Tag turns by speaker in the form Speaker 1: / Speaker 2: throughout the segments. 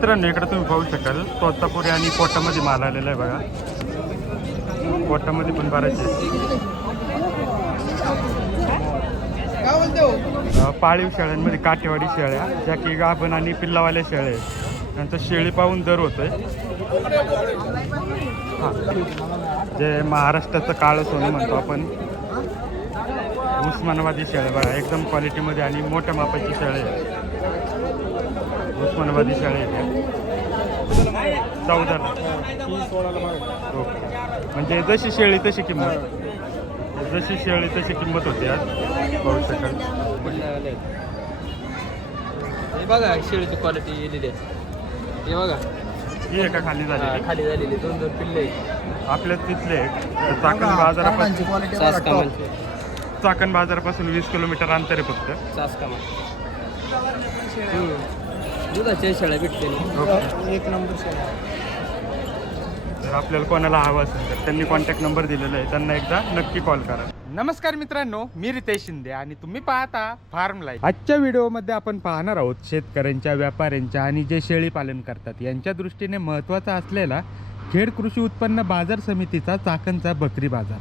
Speaker 1: मित्रांनो इकडे तुम्ही पाहू शकाल तोतापुरी आणि पोटामध्ये माल आलेला आहे बघा. पोटामध्ये पण बराच पाळीव शेळ्यांमध्ये काठेवाडी शेळ्या ज्या की गाभण आणि पिल्लावाल्या शेळ्या आहेत. त्यांचं शेळी पाहून दर होतोय. हां. जे महाराष्ट्राचं काळं सोनं म्हणतो आपण उस्मानाबादी शेळ्या बघा एकदम क्वालिटीमध्ये आणि मोठ्या मापाची शेळे आहे उस्मानाबादी शेळ्या आहेत. चौदाला. ओके. म्हणजे जशी शेळी तशी किंमत. जशी शेळी तशी किंमत होती आज. पाहू शकाल.
Speaker 2: हे बघा शेळीची क्वालिटी येलेली आहे. हे बघा.
Speaker 1: ही एका खाली झाली
Speaker 2: खाली झालेली. दोन दोन पिल्ले आहेत.
Speaker 1: आपल्या तिथले चाकण बाजारापासून चाकण बाजारापासून वीस किलोमीटर अंतर आहे फक्त.
Speaker 2: दुधाच्या शेळ्या भेटते
Speaker 1: ओके.
Speaker 2: एक नंबर शेळ्या
Speaker 1: जर आपल्याला कोणाला हवं असेल तर त्यांनी कॉन्टॅक्ट नंबर दिलेला आहे. त्यांना एकदा नक्की कॉल करा. नमस्कार मित्रांनो मी रितेश शिंदे आणि तुम्ही पाहता फार्म लाईफ आजच्या व्हिडिओमध्ये आपण पाहणार आहोत शेतकऱ्यांच्या व्यापाऱ्यांच्या आणि जे शेळी पालन करतात. यांच्या दृष्टीने महत्त्वाचा असलेला खेड कृषी उत्पन्न बाजार समितीचा चाकणचा बकरी बाजार.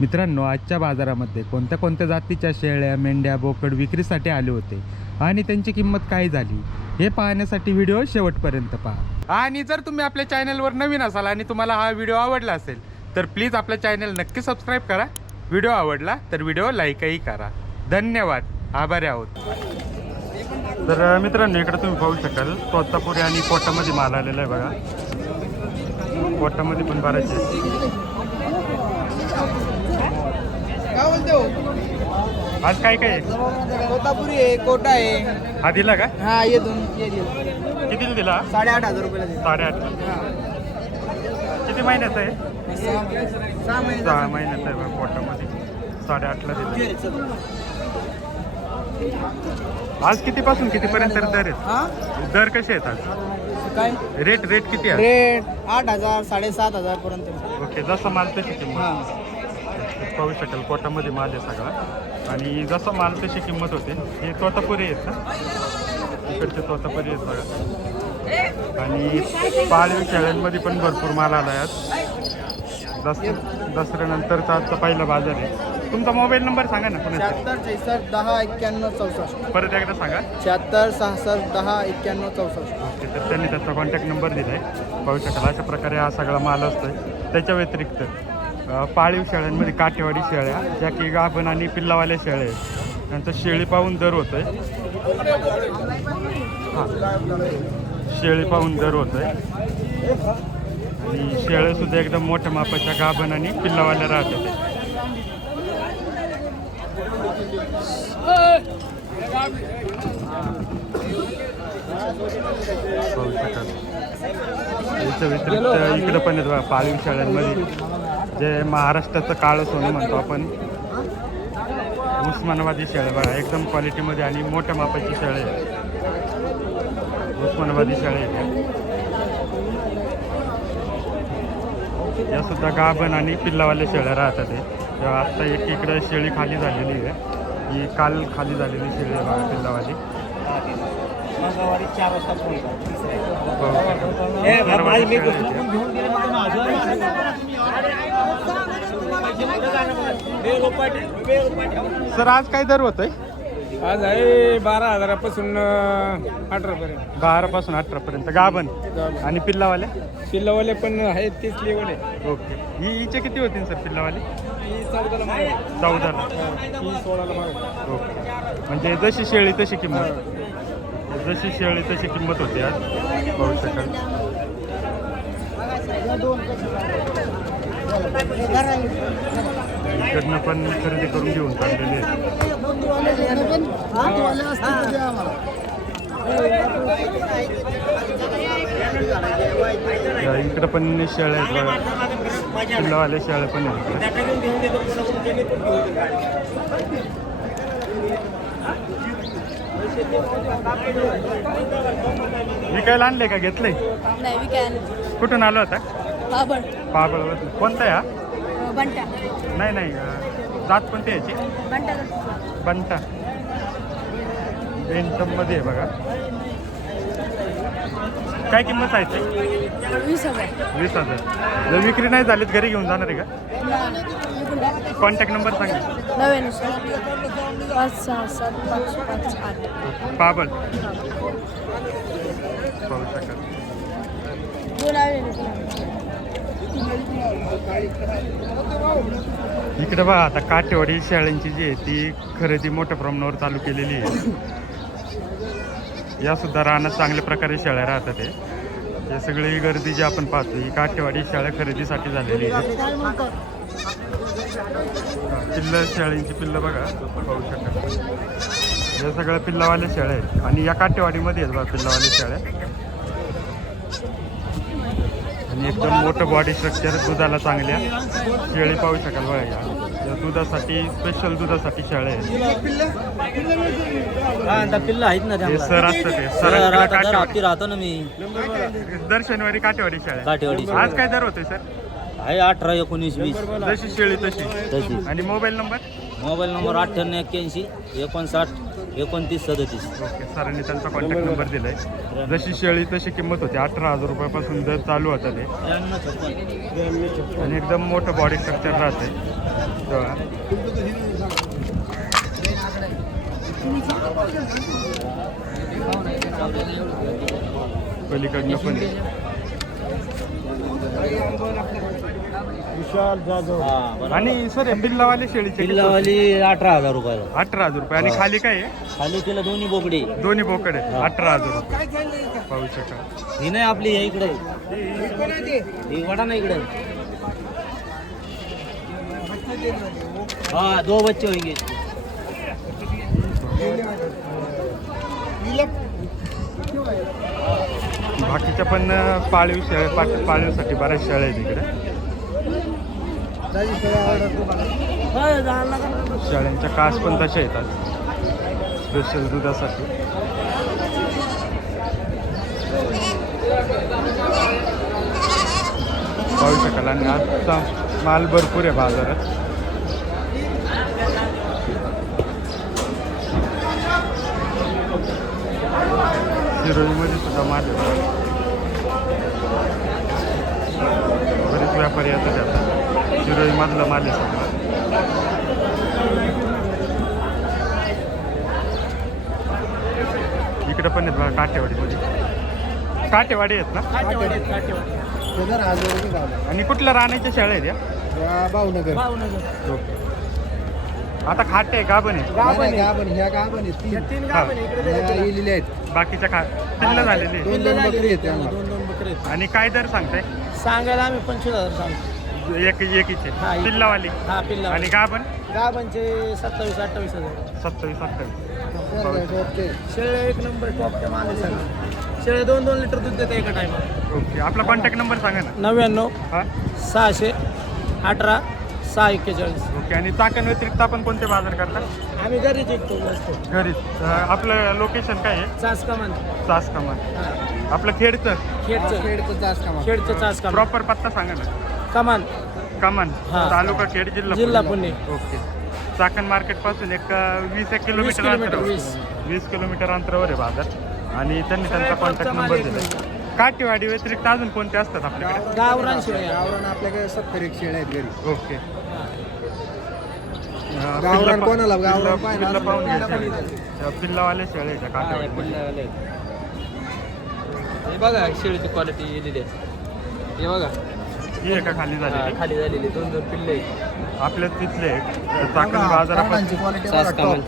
Speaker 1: मित्रांनो आजच्या बाजारामध्ये कोणत्या कोणत्या जातीच्या शेळ्या मेंढ्या बोकड विक्रीसाठी आले होते? आणि त्यांची किंमत काय झाली? हे पाहण्यासाठी व्हिडिओ शेवटपर्यंत पहा. आणि जर तुम्ही आपल्या चॅनलवर नवीन असाल आणि तुम्हाला हा व्हिडिओ आवडला असेल तर प्लीज आपल्या चॅनल नक्की सबस्क्राईब करा. व्हिडिओ आवडला तर व्हिडिओ लाईकही करा. धन्यवाद. आभारी आहोत. तर मित्रांनो इकडे तुम्ही पाहू शकाल तोतापुरी आणि पोटामध्ये माल आलेला आहे बघा. पोटामध्ये पण
Speaker 2: बोलतो
Speaker 1: आज काय काय आहे?
Speaker 2: कोतापुरी आहे कोटा आहे.
Speaker 1: हा दिला का?
Speaker 2: हा ये दोन ये दे.
Speaker 1: कितीला दिला?
Speaker 2: साडेआठ हजार रुपयाला दे.
Speaker 1: साडेआठ किती महिन्याचा आहे?
Speaker 2: सहा महिने.
Speaker 1: सहा महिन्याचा आहे बघा पोटामध्ये साडेआठला दिला. आज कितीपासून कितीपर्यंत दर आहेत?
Speaker 2: हा?
Speaker 1: दर कसे आहेत आज?
Speaker 2: काय?
Speaker 1: रेट रेट किती आहे?
Speaker 2: रेट आठ हजार साडेसात हजार पर्यंत.
Speaker 1: ओके जसा माल तशी किंमत.
Speaker 2: हा.
Speaker 1: पाहू शकाल पोटामध्ये माल आहे सगळा. आणि जसा माल तशी किंमत होते. हे तोतापुरी आहेत ना? इकडचे तोतापुरी आहेत बघा. आणि पाळीव शेळ्यांमध्ये पण भरपूर माल आला आहे दस दसऱ्यानंतरचा आजचा पहिला बाजार आहे. तुमचा मोबाईल नंबर सांगा ना पुन्हा
Speaker 2: शहात्तर त्रेसष्ट दहा एक्क्याण्णव चौसष्ट.
Speaker 1: परत एकदा सांगा.
Speaker 2: शहात्तर सहासष्ट दहा एक्क्याण्णव चौसष्ट.
Speaker 1: ओके तर त्यांनी त्याचा कॉन्टॅक्ट नंबर दिला आहे पाहू शकाल. अशा प्रकारे हा सगळा माल असतोय. त्याच्या व्यतिरिक्त पाळीव शेळ्यांमध्ये काठेवाडी शेळ्या ज्या की गाभण आणि पिल्लावाल्या शेळ्या आहेत. त्यांचं शेळी पाहून दर होतोय. हां. शेळी पाहून दर होतोय. आणि शेळ्यासुद्धा एकदम मोठ्या मापाच्या गाभण आणि पिल्लावाल्या राहतात. पाहू व्यतिरिक्त इकडं पण आहेत पाळीव शाळांमध्ये जे महाराष्ट्राचं काळं सोनं म्हणतो आपण उस्मानाबादी शेळ्या बघा एकदम क्वालिटीमध्ये आणि मोठ्या मापाची शेळ आहेत उस्मानाबादी शेळ आहेत या. सुद्धा गाभण आणि पिल्लावाल्या शेळ्या राहतात हे. आत्ता एक इकडे शेळी खाली झालेली आहे ही काल खाली झालेली शेळी आहे बघा पिल्लावाली
Speaker 2: चार वाजता फोन
Speaker 1: शेळ्या आहेत या. सर आज काय दर होतोय?
Speaker 2: आज आहे बारा हजारापासून अठरा पर्यंत
Speaker 1: बारापासून अठरापर्यंत. गाभण. आणि पिल्लावाल्या
Speaker 2: पिल्लावाले पण आहेत तीस लेवल आहे.
Speaker 1: ओके. ही हिचे किती होतील सर पिल्लावाले?
Speaker 2: चौदाला
Speaker 1: चौदाला.
Speaker 2: सोळाला मागे
Speaker 1: ओके. म्हणजे जशी शेळी तशी किंमत. जशी शेळी तशी किंमत होती आज. पाहू शकाल. इकडनं पण खरेदी करून घेऊन चाललेले आहेत इकडं पण शेळ्या आहेत बघा. शेळ्या पण आहेत. विकायला आणले का? घेतलंय?
Speaker 3: नाही विकायला
Speaker 1: कुठून आलो होता
Speaker 3: बाबळ
Speaker 1: पाबळ कोणता आहे हा?
Speaker 3: बंटा.
Speaker 1: नाही नाही अं, जात कोणती याची?
Speaker 3: बंटा
Speaker 1: बंटा. बेंटममध्ये आहे बघा. काय किंमत आहे ते
Speaker 3: वीस हजार.
Speaker 1: वीस हजार. जर विक्री नाही झाली तर घरी घेऊन जाणार आहे का? कॉन्टॅक्ट नंबर सांगा.
Speaker 3: नव्याण्णव पाच सहा सात पाच पाच आठ
Speaker 1: पाहू शकाल इकडे बघा आता काटेवाडी शेळ्यांची जी आहे ती खरेदी मोठ्या प्रमाणावर चालू केलेली आहे. या सुद्धा रानात चांगल्या प्रकारे शेळ्या राहतात हे. सगळी गर्दी जी आपण पाहतो ही काटेवाडी शाळा खरेदीसाठी झालेली आहे. पिल्ल शेळ्यांची पिल्लं बघा पाहू शकाल या सगळ्या पिल्लावाल्या शेळ्या आहेत. आणि या काटेवाडीमध्ये आहेत बघा पिल्लावाल्या शेळ्या आणि एकदम मोठं बॉडी स्ट्रक्चर दुधाला चांगल्या. शेळी पाहू शकाल बघा या. या दुधासाठी स्पेशल दुधासाठी शेळ्या आहेत. सर असतं ते.
Speaker 2: सर राहतो ना मी.
Speaker 1: दर शनिवारी काटेवाडी
Speaker 2: काटेवाडी
Speaker 1: आज काय दर होते सर?
Speaker 2: आहे अठरा एकोणीस वीस.
Speaker 1: जशी शेळी तशी.
Speaker 2: तशी.
Speaker 1: आणि मोबाईल नंबर?
Speaker 2: मोबाईल नंबर अठ्ठ्याण्णव एक्क्याऐंशी एकोणसाठ एकोणतीस सदतीस.
Speaker 1: ओके सरांनी त्यांचा कॉन्टॅक्ट नंबर दिलाय. जशी शेळी तशी किंमत होती अठरा हजार रुपयापासून दर चालू होता ते.
Speaker 2: त्र्याण्णव छप्पन.
Speaker 1: आणि एकदम मोठं बॉडी स्ट्रक्चर राहते पलीकडनं पण
Speaker 2: हा बरोबर.
Speaker 1: आणि सर हे पिल्लावाले शेळीचे किती होते?
Speaker 2: पिल्लावाली अठरा हजार रुपयाला
Speaker 1: अठरा हजार रुपये. आणि. खाली काय आहे?
Speaker 2: खाली तिला दोन्ही बोकडे.
Speaker 1: दोन्ही बोकडे. अठरा हजार रुपये. पाहू शकाल.
Speaker 2: ही नाही आपली हे इकडे. ही वडा ना इकडे. हा दो बच्चे होंगे
Speaker 1: बाकीच्या पण अं, पाळीव शेळ्या पा- पाळीवसाठी बऱ्याच शेळ्या आहेत इकडे. शेळ्यांच्या कास पण तशा येतात. स्पेशल दुधासाठी. पाहू शकाल. आणि आजचा माल भरपूर आहे बाजारात शिरोळीमध्ये सुद्धा माल आहे बरेच व्यापारी येतात आहे सगळा इकडे पण आहेत बघा काठेवाडीमध्ये काठेवाडी आहेत ना? आणि कुठल्या राहण्याच्या शाळा आहेत या?
Speaker 4: भावनगर
Speaker 1: ओके. आता खाटे आहे आहे. हा.
Speaker 4: ह्या इलेले आहेत.
Speaker 1: बाकीच्या खा पिल्ल झालेली आहे.
Speaker 4: दोन दोन बकरी आहेत त्यांना
Speaker 2: दोन दोन बकरे
Speaker 1: आणि काय दर सांगताय?
Speaker 2: सांगायला आम्ही पंचवीस हजार सांगतो.
Speaker 1: एक एकीचे
Speaker 2: हा, एक.
Speaker 1: पिल्लावाली.
Speaker 2: हा पिल्ला
Speaker 1: आणि गाभण?
Speaker 2: गाबांचे सत्तावीस अठ्ठावीस हजार.
Speaker 1: सत्तावीस अठ्ठावीस.
Speaker 2: शेळे एक नंबर टॉपच्या माल सगळे शेळे दोन दोन लिटर दूध देते एका टायमाला
Speaker 1: ओके. आपला कॉन्टॅक्ट नंबर सांगा ना.
Speaker 2: नव्याण्णव
Speaker 1: हा?
Speaker 2: सहाशे अठरा सहा एक्केचाळीस.
Speaker 1: ओके. आणि चाकण व्यतिरिक्त आपण कोणते बाजार करता?
Speaker 2: आम्ही घरीच विकतो जास्त
Speaker 1: घरीच. अं, आपलं लोकेशन काय आहे?
Speaker 2: चास कमान
Speaker 1: चास कमान आपलं खेडचं?
Speaker 2: खेडचं.
Speaker 4: खेडचं जास्त कामा
Speaker 2: खेडचं चास कमान
Speaker 1: प्रॉपर पत्ता सांगा ना.
Speaker 2: कमान.
Speaker 1: कमान
Speaker 2: हा.
Speaker 1: तालुका खेड जिल्हा
Speaker 2: जिल्हा पुणे.
Speaker 1: ओके. चाकण मार्केटपासून एक अं, वीस एक किलोमीटर
Speaker 2: किलोमीटर,
Speaker 1: अंतरावर.
Speaker 2: वीस.
Speaker 1: वीस किलोमीटर अंतरावर आहे बाजार. आणि त्यांनी त्यांचा कॉन्टॅक्ट नंबर दिला काठीवाडी व्यतिरिक्त अजून कोणते असतात आपल्याकडे?
Speaker 2: गावरान शेळ्या
Speaker 4: गावरान आपल्याकडे सत्तर एक शेळ्या आहेत घरी.
Speaker 1: ओके. अं,
Speaker 4: गावरान
Speaker 1: पिल्लं?
Speaker 4: गावरान
Speaker 1: पिल्लं पाहून घ्यायचे. पिल्लावाले शेळे त्या काठेवाडीमध्ये.
Speaker 2: हे बघा शेळीची क्वालिटी आहे. हे बघा.
Speaker 1: ही एका खाली
Speaker 2: हा,
Speaker 1: झालेली
Speaker 2: खाली झालेली. दोन दोन पिल्ले आहेत.
Speaker 1: आपल्या तिथले चाकण बाजारापासून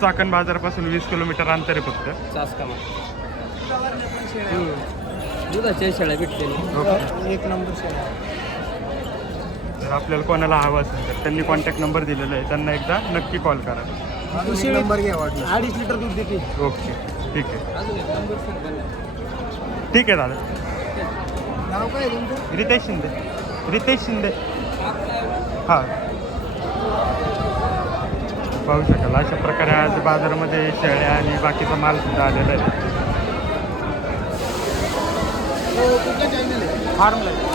Speaker 1: चाकण बाजारापासून वीस किलोमीटर अंतर आहे फक्त.
Speaker 2: दुधाच्या शेळ्या
Speaker 4: एक नंबर
Speaker 1: जर आपल्याला कोणाला हवं असेल तर त्यांनी कॉन्टॅक्ट नंबर दिलेला आहे. त्यांना एकदा नक्की कॉल करा.
Speaker 4: नंबर घ्या वाटलं.
Speaker 2: अडीच लिटर दूध देते
Speaker 1: ओके. ठीक आहे.
Speaker 2: अजून एक नंबर सांगा.
Speaker 1: ठीक आहे दादा.
Speaker 4: नाव काय तुमचं?
Speaker 1: रितेश शिंदे. रितेश शिंदे. हां. पाहू शकाल अशा प्रकारे आज बाजारामध्ये शेळ्या आणि बाकीचा माल सुद्धा आलेला आहे.
Speaker 4: कुठलं चॅनल आहे.
Speaker 1: फार्मला इकडं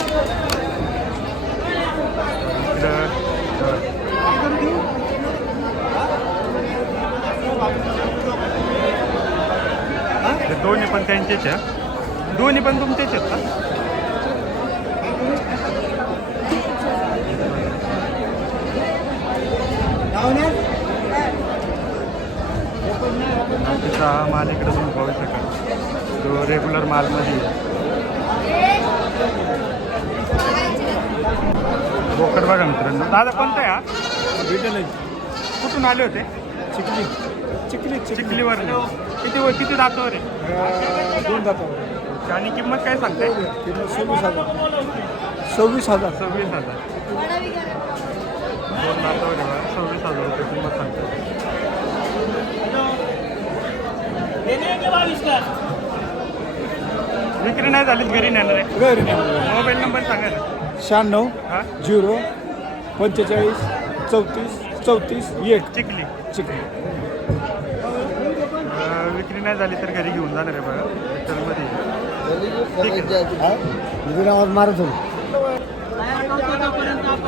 Speaker 1: हे दोन्ही पण त्यांचेच आहे. दोन्ही पण तुमचेच आहेत का? तिचा माल इकडे तुम्ही पाहू शकाल तो रेग्युलर मालमध्ये. आहे. बोकड बघा मित्रांनो. दादा कोणता आहे हा? कुठून आले होते?
Speaker 2: चिखली. चिखली
Speaker 1: चिखलीवर किती व- किती दातावर आहे?
Speaker 2: दोन जातो
Speaker 1: आणि किंमत काय सांगते
Speaker 2: सव्वीस हजार. सव्वीस हजार.
Speaker 1: सव्वीस हजार. दोन दातावर आहे बघा. सव्वीस हजार रुपये किंमत सांगते. विक्री नाही झालीच घरी नेणार आहे.
Speaker 2: गैर
Speaker 1: मोबाईल नंबर सांगा ना.
Speaker 2: शहाण्णव
Speaker 1: हा?
Speaker 2: झिरो पंचेचाळीस चौतीस चौतीस एक.
Speaker 1: चिखली.
Speaker 2: चिखली.
Speaker 1: अं, विक्री नाही झाली तर घरी घेऊन जाणार आहे बघा. विठ्ठलमध्ये
Speaker 4: मारत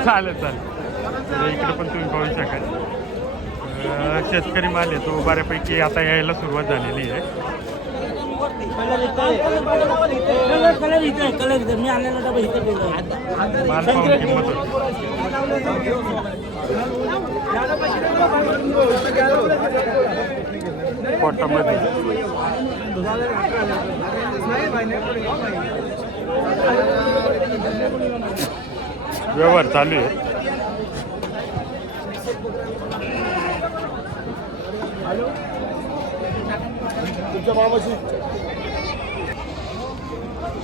Speaker 1: चालेल चालेल. तर इकडे पण तुम्ही पाहू शकाल. शेतकरी माल आहे तो बऱ्यापैकी आता यायला सुरुवात झालेली आहे. माल पाहून किंमत होती. पोटामध्ये. व्यवहार चालू आहे.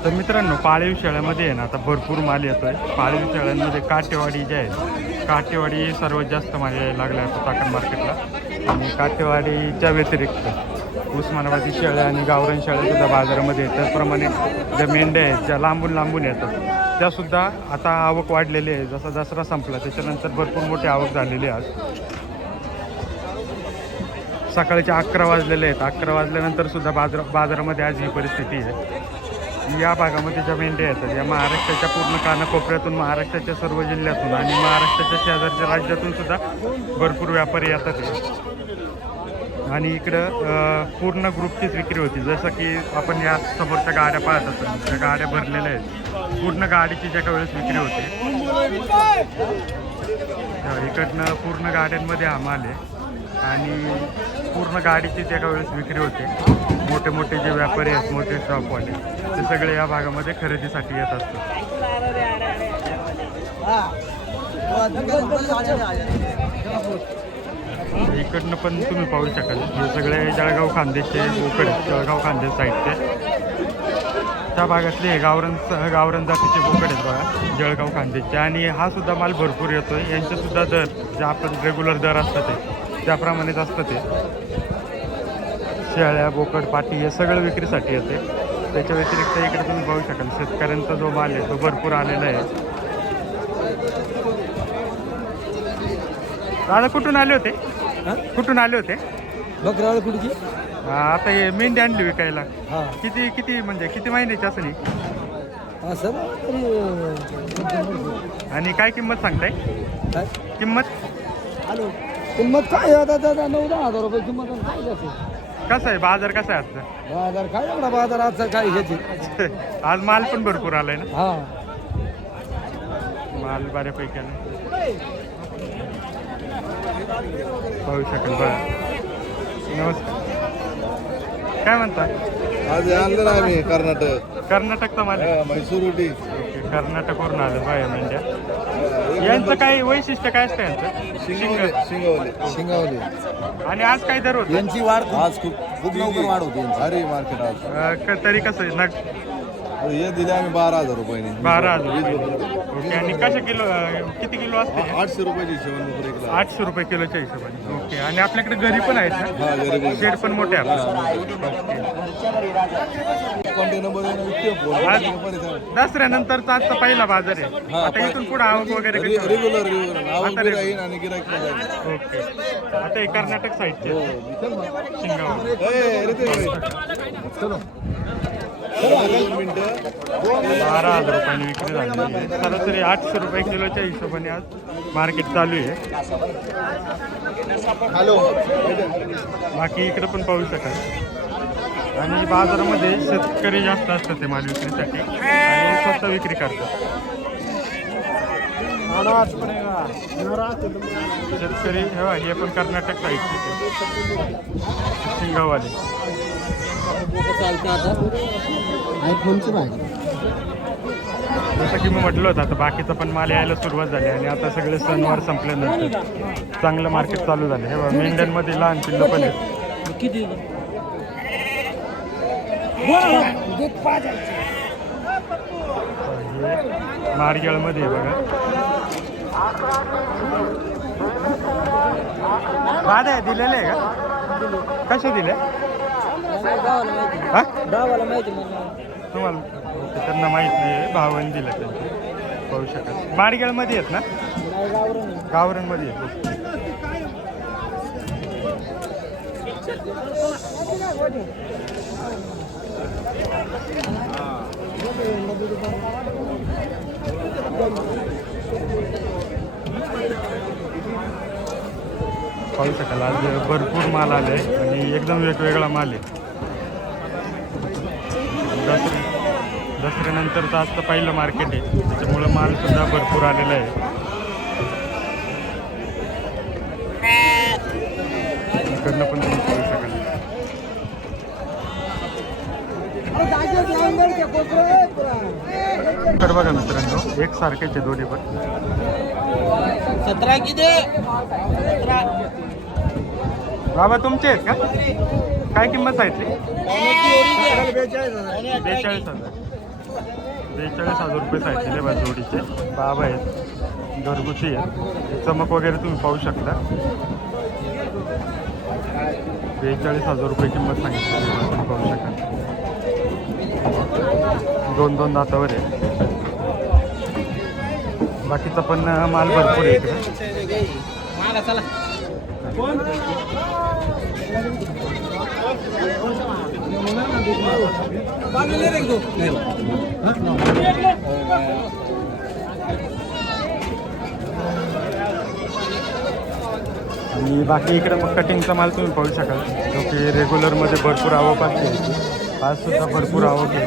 Speaker 1: तर मित्रांनो पाळीव शेळ्यामध्ये आहे ना आता भरपूर माल येतोय. पाळीव शेळ्यांमध्ये काटेवाडी जे आहे काटेवाडी सर्वात जास्त माल यायला लागला आहे चाकण मार्केटला. आणि काटेवाडीच्या व्यतिरिक्त उस्मानाबादी शेळ्या आणि गावरान शेळ्या सुद्धा बाजारामध्ये त्याचप्रमाणे ज्या मेंढ्या आहेत ज्या लांबून लांबून येतात त्यासुद्धा आता आवक वाढलेली आहे. जसा दसरा संपला त्याच्यानंतर भरपूर मोठी आवक झालेली आहे आज. सकाळचे अकरा वाजलेले आहेत. अकरा वाजल्यानंतर सुद्धा बाजार बाजारामध्ये आज ही परिस्थिती आहे. या भागामध्ये ज्या मेंढ्या येतात या महाराष्ट्राच्या पूर्ण कानाकोपऱ्यातून महाराष्ट्राच्या सर्व जिल्ह्यातून आणि महाराष्ट्राच्या शेजारच्या राज्यातून सुद्धा भरपूर व्यापारी येतात. आणि इकडं पूर्ण ग्रुपचीच विक्री होती. जसं की आपण या समोरच्या गाड्या पाहत असतो. त्या गाड्या भरलेल्या आहेत. पूर्ण गाडीची ज्या वेळेस विक्री होते. इकडनं पूर्ण गाड्यांमध्ये आम्हाला आणि पूर्ण गाडीची त्या वेळेस विक्री होते. मोठे मोठे जे व्यापारी आहेत मोठे शॉपवाले ते सगळे या भागामध्ये खरेदीसाठी येत असतात. इकडनं पण तुम्ही पाहू शकाल. हे सगळे जळगाव खांदेचे बोकड जळगाव खांदे साईडचे. त्या भागातले हे गावरण गावरण जातीचे बोकड आहेत बघा जळगाव खांदेचे आणि हा सुद्धा माल भरपूर येतोय. यांचे सुद्धा दर जे आपण रेग्युलर दर असतात ते. त्याप्रमाणेच असतं ते. शेळ्या बोकड पाटी हे सगळं विक्रीसाठी येते. त्याच्या व्यतिरिक्त इकडे तुम्ही पाहू शकाल शेतकऱ्यांचा जो माल आहे तो भरपूर आलेला आहे. दादा कुठून आले होते? कुठून आले होते?
Speaker 2: बकराळ कुठची
Speaker 1: आता हे मेंढी आणली विकायला.
Speaker 2: हा.
Speaker 1: किती किती म्हणजे किती महिन्याची असं
Speaker 2: सर
Speaker 1: आणि काय किंमत सांगताय? किंमत?
Speaker 2: हॅलो. किंमत काय आहे? आता दादा नऊ दहा हजार रुपये किंमत आहे. काय जाते
Speaker 1: कसा आहे? बाजार कसा आहे
Speaker 2: बाजार काय एवढा बाजार आजचा काय घ्यायची
Speaker 1: आजचा आज माल पण भरपूर आलाय ना?
Speaker 2: हा.
Speaker 1: माल बऱ्यापैकी आलाय. पाहू शकेल बघा. नमस्कार. काय म्हणता?
Speaker 4: आज आणलं ना आम्ही कर्नाटक.
Speaker 1: कर्नाटकचा माल आहे.
Speaker 4: म्हैसूर उटी
Speaker 1: ओके कर्नाटकवरून आलं बाय म्हणजे यांचं काय वैशिष्ट्य काय असतं यांचं?
Speaker 4: शिंगवले. शिंगवले. शिंगवले.
Speaker 1: आणि आज काय दर होतं?
Speaker 4: यांची वाढ आज खूप खूप लवकर वाढ होती अरे मार्केट आज.
Speaker 1: तरी कसं आहे? नग
Speaker 4: हे दिले आम्ही बारा हजार रुपयाने.
Speaker 1: बारा हजार रुपये. ओके आणि कशा किलो अं, किती किलो असते? हे?
Speaker 4: आठशे रुपयाची शेवण रुपये
Speaker 1: आठशे रुपये किलोच्या हिशोबाने. ओके. आणि आपल्याकडे घरी पण आहेत ना?
Speaker 4: हा
Speaker 1: शेड पण मोठे आहे आज दसऱ्यानंतरचा आजचा पहिला बाजार आहे. आता इथून पुढे आवक वगैरे कशी होईल?
Speaker 4: रेग्युलर रेग्युलर आवक
Speaker 1: आता
Speaker 4: बी
Speaker 1: regular.
Speaker 4: राहील आणि गिराईक पण राहील
Speaker 1: ओके. आता हे कर्नाटक साईडचे
Speaker 4: हो,
Speaker 1: शिंगावर
Speaker 4: ए. चलो.
Speaker 1: बारा हजार रुपयाने विक्री झाली. आहे. सरासरी आठशे रुपये किलोच्या हिशोबाने आज मार्केट चालू आहे.
Speaker 4: हॅलो.
Speaker 1: बाकी इकडे पण पाहू शकाल. आणि बाजारामध्ये शेतकरी जास्त असतात ते माल विक्रीसाठी. आणि स्वतः विक्री करतात. शेतकरी हे हे पण कर्नाटक साईडचे शिंगावाले जसं की मी म्हटलं होतं आता बाकीचा पण माल यायला सुरुवात झाली आणि आता सगळे सणवार संपल्यानंतर चांगलं मार्केट चालू झालं. हे बघा मेंढ्यांमध्ये लहान पिल्लं पण आहेत.
Speaker 5: किती
Speaker 1: हे मारगेळमध्ये आहे बघा. भाड्या दिलेले आहे का? कसे दिले? हा?
Speaker 5: माहिती
Speaker 1: तुम्हाला ओके, त्यांना माहीत नाही भावाने दिलं त्यांनी. पाहू शकत मारगेळमध्ये आहेत ना? गावरणमध्ये आहेत. पाहू शकाल आज भरपूर माल आले आणि एकदम वेगवेगळा माल आहे. दसऱ्यानंतरचं आज तर पहिलं मार्केट आहे. त्याच्यामुळं माल सुद्धा भरपूर आलेला आहे. इकडनं पण तुम्ही पाहू शकाल. इकडं बघा मित्रांनो एक सारखेच आहे दोन्ही पण.
Speaker 5: सतरा किती?
Speaker 1: बाबा तुमचे आहेत का? काय किंमत सांगितली? बेचाळीस हजार. बेचाळीस हजार रुपये सांगितलेले बा जोडीचे. बाबा आहेत. घरगुती आहेत. चमक वगैरे तुम्ही पाहू शकता. बेचाळीस हजार रुपये किंमत सांगितली तुम्ही पाहू शकाल दोन दोन दातावर आहे बाकीचा पण माल भरपूर आहे इकडे.
Speaker 5: चला
Speaker 1: आणि बाकी इकडे मग कटिंगचा माल तुम्ही पाहू शकाल. जो की रेग्युलरमध्ये भरपूर आवक असते आज सुद्धा भरपूर आवक आहे.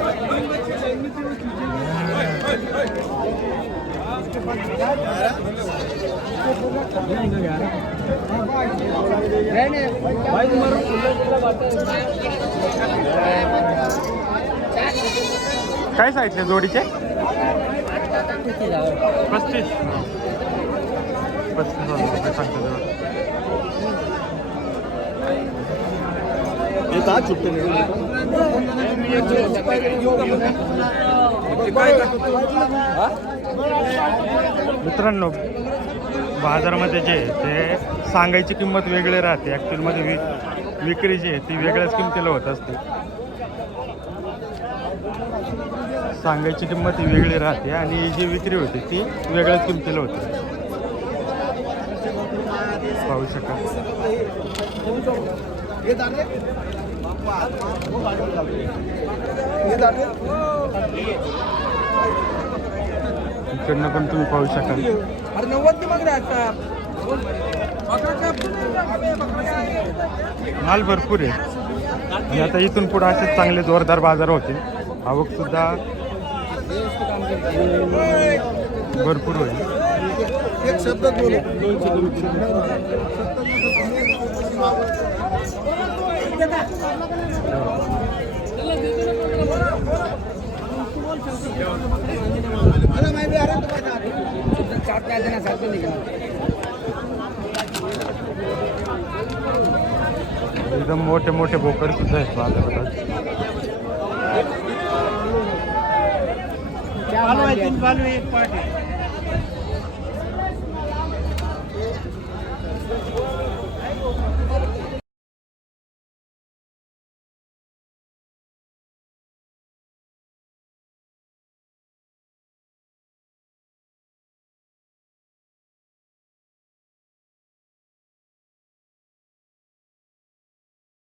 Speaker 1: काय सांगितले जोडीचे? पस्तीस. पस्तीस हजार सांगतो. मित्रांनो बाजारामध्ये जे आहे ते सांगायची किंमत वेगळी राहते. ॲक्च्युअलमध्ये विक विक्री जी आहे ती वेगळ्याच किमतीला होत असते. सांगायची किंमत ही वेगळी राहते आणि जी विक्री होते ती वेगळ्याच किमतीला होते. पाहू शकाल. इकडनं पण तुम्ही पाहू शकाल. माल भरपूर आहे. आणि आता इथून पुढे असेच चांगले जोरदार बाजार होतील आवक सुद्धा भरपूर होईल.
Speaker 4: एक
Speaker 1: एकदम मोठे मोठे बोकड सुद्धा आहेत बाजारात